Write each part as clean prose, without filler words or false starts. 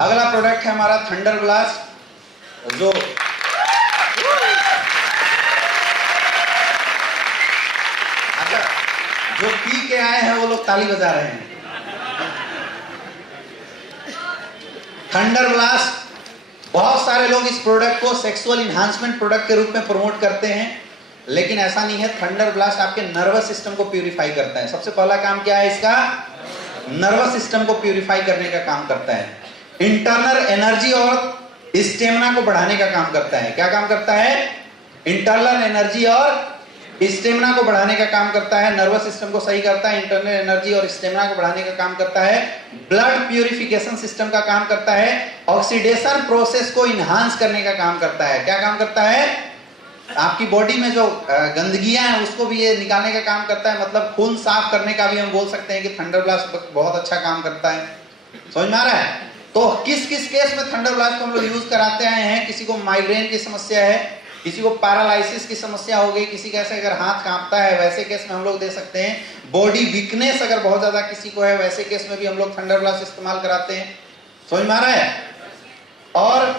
अगला प्रोडक्ट है हमारा थंडर ब्लास्ट, जो अच्छा जो पी के आए हैं वो लोग ताली बजा रहे हैं। थंडर ब्लास्ट, बहुत सारे लोग इस प्रोडक्ट को सेक्सुअल इन्हांसमेंट प्रोडक्ट के रूप में प्रमोट करते हैं, लेकिन ऐसा नहीं है। थंडर ब्लास्ट आपके नर्वस सिस्टम को प्यूरिफाई करता है। सबसे पहला काम क्या है इसका? नर्वस सिस्टम को प्यूरिफाई करने का काम करता है। इंटरनल एनर्जी और स्टेमिना को बढ़ाने का काम करता है। क्या काम करता है? इंटरनल एनर्जी और स्टेमिना को बढ़ाने का काम करता है। नर्वस सिस्टम को सही करता है, इंटरनल एनर्जी और स्टेमिना को बढ़ाने का काम करता है। ब्लड प्यूरिफिकेशन सिस्टम का काम करता है। ऑक्सीडेशन प्रोसेस को इनहांस करने का काम करता है। क्या काम करता है? आपकी बॉडी में जो गंदगियां हैं उसको भी ये निकालने का काम करता है। मतलब खून साफ करने का भी हम बोल सकते हैं कि थंडर ब्लास्ट बहुत अच्छा काम करता है। समझ में आ रहा है? तो किस किस केस में थंडर ब्लास्ट को हम लोग यूज कराते आए हैं? किसी को माइग्रेन की समस्या है, किसी को पैरालिसिस की समस्या हो गई, किसी का ऐसे अगर हाथ कांपता है वैसे केस में हम लोग दे सकते हैं। बॉडी वीकनेस अगर बहुत ज्यादा किसी को है वैसे केस में भी हम लोग थंडर ब्लास्ट इस्तेमाल कराते हैं। समझ में आ रहा है? और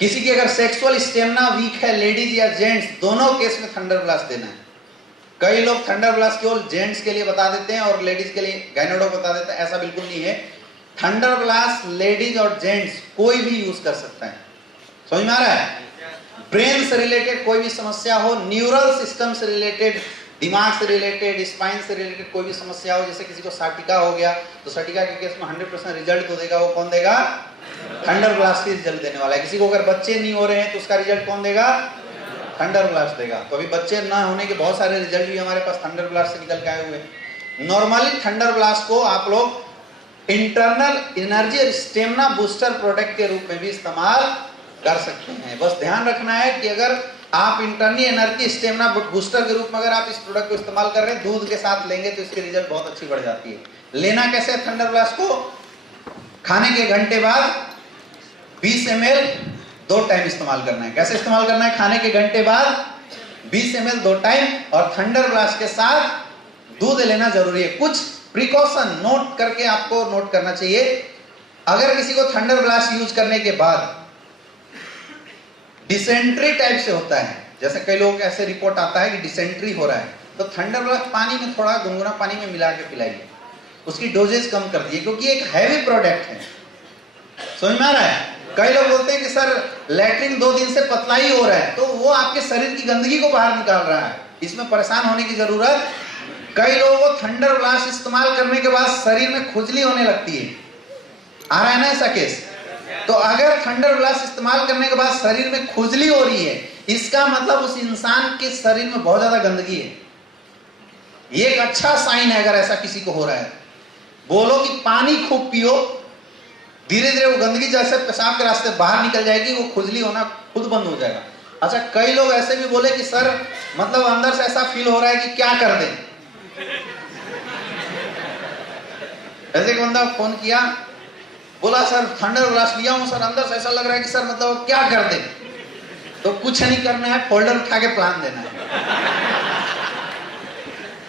किसी की अगर सेक्सुअल स्टेमिना वीक है, लेडीज या जेंट्स, दोनों केस में थंडर ब्लास्ट देना है। कई लोग थंडर ब्लास्ट केवल जेंट्स के लिए बता देते हैं और लेडीज के लिए गायनेडो बता देते हैं। ऐसा बिल्कुल नहीं है। थंडर ब्लास्ट लेडीज और जेंट्स कोई भी यूज कर सकता है। समझ में आ रहा है? ब्रेन से रिलेटेड कोई भी समस्या हो, न्यूरल सिस्टम से रिलेटेड, दिमाग से रिलेटेड, स्पाइन से रिलेटेड कोई भी समस्या हो, जैसे किसी को साटिका हो गया तो साटिका के केस में 100% रिजल्ट तो देगा वो कौन देगा? थंडर ब्लास्ट ही रिजल्ट देने वाला है। किसी को अगर बच्चे नहीं हो रहे हैं तो उसका रिजल्ट कौन देगा? थंडर ब्लास्ट देगा। तो अभी बच्चे ना होने के बहुत सारे रिजल्ट भी हमारे पास थंडर ब्लास्ट से निकल के आए हुए। नॉर्मली थंडर ब्लास्ट को आप लोग इंटरनल एनर्जी और स्टेमिना बूस्टर प्रोडक्ट के रूप में भी इस्तेमाल कर सकते हैं। बस ध्यान रखना है कि अगर आप इंटरनल एनर्जी स्टेमिना बूस्टर के रूप में अगर आप इस प्रोडक्ट को इस्तेमाल कर रहे हैं, दूध के साथ लेंगे तो इसकी रिजल्ट बहुत अच्छी बढ़ जाती है। लेना कैसे है थंडर ब्लास्ट को? खाने के घंटे बाद 20 ml 2 टाइम इस्तेमाल करना है। कैसे इस्तेमाल करना है? खाने के घंटे बाद 20 ml 2 टाइम, और थंडर ब्लास्ट के साथ दूध लेना जरूरी है। कुछ प्रिकॉशन नोट करके आपको नोट करना चाहिए। अगर किसी को थंडर ब्लास्ट यूज करने के बाद डिसेंट्री टाइप से होता है, जैसे कई लोग ऐसे रिपोर्ट आता है कि डिसेंट्री हो रहा है, तो थंडर ब्लास्ट पानी में थोड़ा गुनगुना पानी में मिला के पिलाइए, उसकी डोजेज कम कर दिए, क्योंकि एक हैवी प्रोडक्ट है। समझ में आ रहा है? कई लोग बोलते हैं कि सर लैट्रिन 2 दिन से पतला ही हो रहा है, तो वो आपके शरीर की गंदगी को बाहर निकाल रहा है, इसमें परेशान होने की जरूरत। कई लोगों को थंडर ब्लास्ट इस्तेमाल करने के बाद शरीर में खुजली होने लगती है। आ रहा है ना ऐसा केस? तो अगर थंडर ब्लास्ट इस्तेमाल करने के बाद शरीर में खुजली हो रही है, इसका मतलब उस इंसान के शरीर में बहुत ज्यादा गंदगी है। ये एक अच्छा साइन है। अगर ऐसा किसी को हो रहा है, बोलो कि पानी खूब पियो, धीरे धीरे वो गंदगी जैसे पेशाब के रास्ते बाहर निकल जाएगी, वो खुजली होना खुद बंद हो जाएगा। अच्छा, कई लोग ऐसे भी बोले कि सर मतलब अंदर से ऐसा फील हो रहा है कि क्या कर दें। ऐसे एक बंदा फोन किया, बोला सर थंडर ब्लास्ट लिया हूं सर, अंदर से ऐसा लग रहा है कि सर मतलब क्या कर दें। तो कुछ नहीं करना है, फोल्डर उठा के प्लान देना है।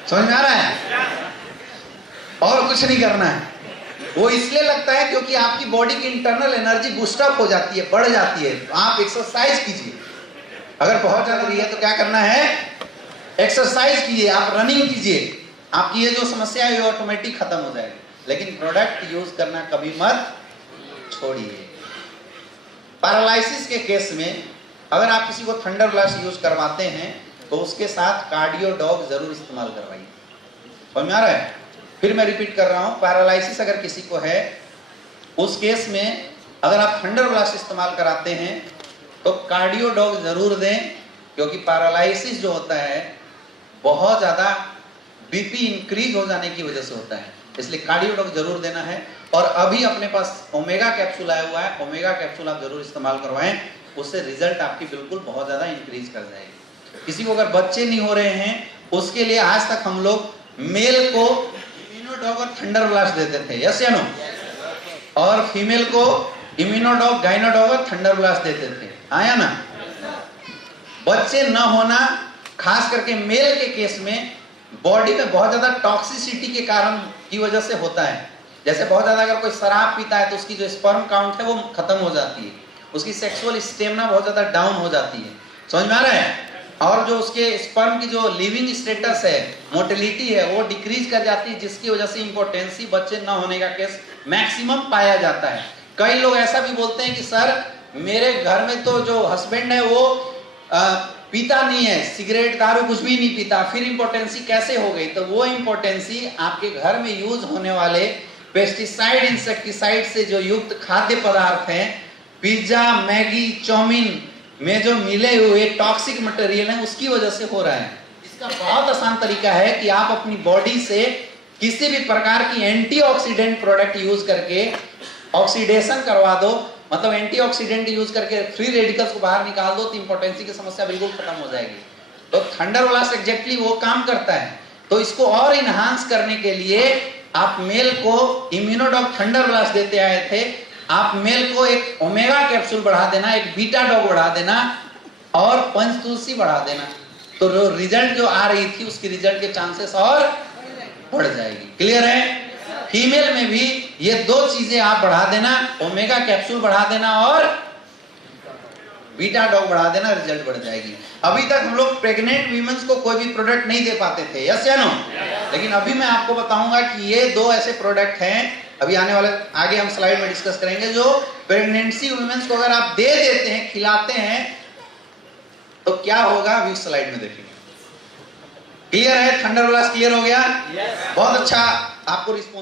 समझ में आ रहा है? और कुछ नहीं करना है। वो इसलिए लगता है क्योंकि आपकी बॉडी की इंटरनल एनर्जी बूस्टअप हो जाती है, बढ़ जाती है। तो आप एक्सरसाइज कीजिए। अगर बहुत ज्यादा है तो क्या करना है? एक्सरसाइज कीजिए, आप रनिंग कीजिए, आपकी ये जो समस्या है ये ऑटोमेटिक खत्म हो जाएगी। लेकिन प्रोडक्ट यूज करना कभी मत छोड़िए। पैरालिसिस के केस में अगर आप किसी को थंडर ब्लास्ट यूज करवाते हैं तो उसके साथ कार्डियो डॉग जरूर इस्तेमाल करवाइए। समझ में आ रहा है? फिर मैं रिपीट कर रहा हूं, पैरालिसिस अगर किसी को है उस केस में अगर आप थंडर ब्लास्ट इस्तेमाल कराते हैं तो कार्डियो डॉग जरूर दें, क्योंकि पैरालिसिस जो होता है बहुत ज्यादा बीपी इंक्रीज हो जाने की वजह से होता है, इसलिए कार्डियो डॉग जरूर देना है। और अभी अपने पास ओमेगा कैप्सूल आया हुआ है, ओमेगा कैप्सूल आप जरूर इस्तेमाल करवाएं, उससे रिजल्ट आपकी बिल्कुल बहुत ज्यादा इंक्रीज कर जाएगी। किसी को अगर बच्चे नहीं हो रहे हैं उसके लिए आज तक हम लोग मेल को इम्यूनोडॉग और थंडर ब्लास्ट देते थे, यस या नो, और फीमेल को इम्यूनोडॉग, गाइनोडॉग और थंडर ब्लास्ट देते थे, आया ना। बच्चे न होना खास करके मेल के केस में बॉडी में बहुत ज्यादा टॉक्सिसिटी के कारण की वजह से होता है, जैसे बहुत ज्यादा अगर कोई शराब पीता है तो उसकी जो स्पर्म काउंट है वो खत्म हो जाती है, उसकी सेक्सुअल स्टेमिना बहुत ज्यादा डाउन हो जाती है, समझ में आ रहा है? और जो उसके स्पर्म की जो लिविंग स्टेटस है, मोटिलिटी है, वो डिक्रीज कर जाती है, जिसकी वजह से इंपोर्टेंसी, बच्चे न होने का केस मैक्सिमम पाया जाता है। कई लोग ऐसा भी बोलते हैं कि सर मेरे घर में तो जो हस्बैंड है वो पीता नहीं है, सिगरेट दारू कुछ भी नहीं पीता, फिर इंपोर्टेंसी कैसे हो गई? तो वो इंपोर्टेंसी आपके घर में यूज होने वाले पेस्टिसाइड, इंसेक्टिसाइड से जो युक्त खाद्य पदार्थ हैं, पिज्जा, मैगी, चाउमीन में जो मिले हुए टॉक्सिक मटेरियल है, उसकी वजह से हो रहा है। इसका बहुत आसान तरीका है कि आप अपनी बॉडी से किसी भी प्रकार की एंटीऑक्सीडेंट प्रोडक्ट यूज करके ऑक्सीडेशन करवा दो, मतलब एंटीऑक्सीडेंट यूज करके फ्री रेडिकल्स को बाहर निकाल दो, तो इंपोर्टेंसी की समस्या बिल्कुल खत्म हो जाएगी। तो थंडर ब्लास्ट एग्जैक्टली वो काम करता है। तो इसको और इनहांस करने के लिए आप मेल को इम्यूनोडॉग थंडर ब्लास्ट देते आए थे, आप मेल को एक ओमेगा कैप्सूल बढ़ा देना, एक बीटा डॉग बढ़ा देना और पंचतुलसी बढ़ा देना, तो जो रिजल्ट जो आ रही थी उसकी रिजल्ट के चांसेस और बढ़ जाएगी। क्लियर है? फीमेल में भी ये दो चीजें आप बढ़ा देना, ओमेगा कैप्सूल बढ़ा देना और बीटा डॉग बढ़ा देना, रिजल्ट बढ़ जाएगी। अभी तक हम लोग प्रेग्नेंट वीमेंस को कोई भी प्रोडक्ट नहीं दे पाते थे, यस या नो? लेकिन अभी मैं आपको बताऊंगा कि ये दो ऐसे प्रोडक्ट हैं, अभी आने वाले आगे हम स्लाइड में डिस्कस करेंगे, जो प्रेगनेंसी वुमेन्स को अगर आप दे देते हैं, खिलाते हैं, तो क्या होगा अभी स्लाइड में देखेंगे। क्लियर है? थंडर ब्लास्ट क्लियर हो गया? बहुत अच्छा आपको रिस्पॉन्स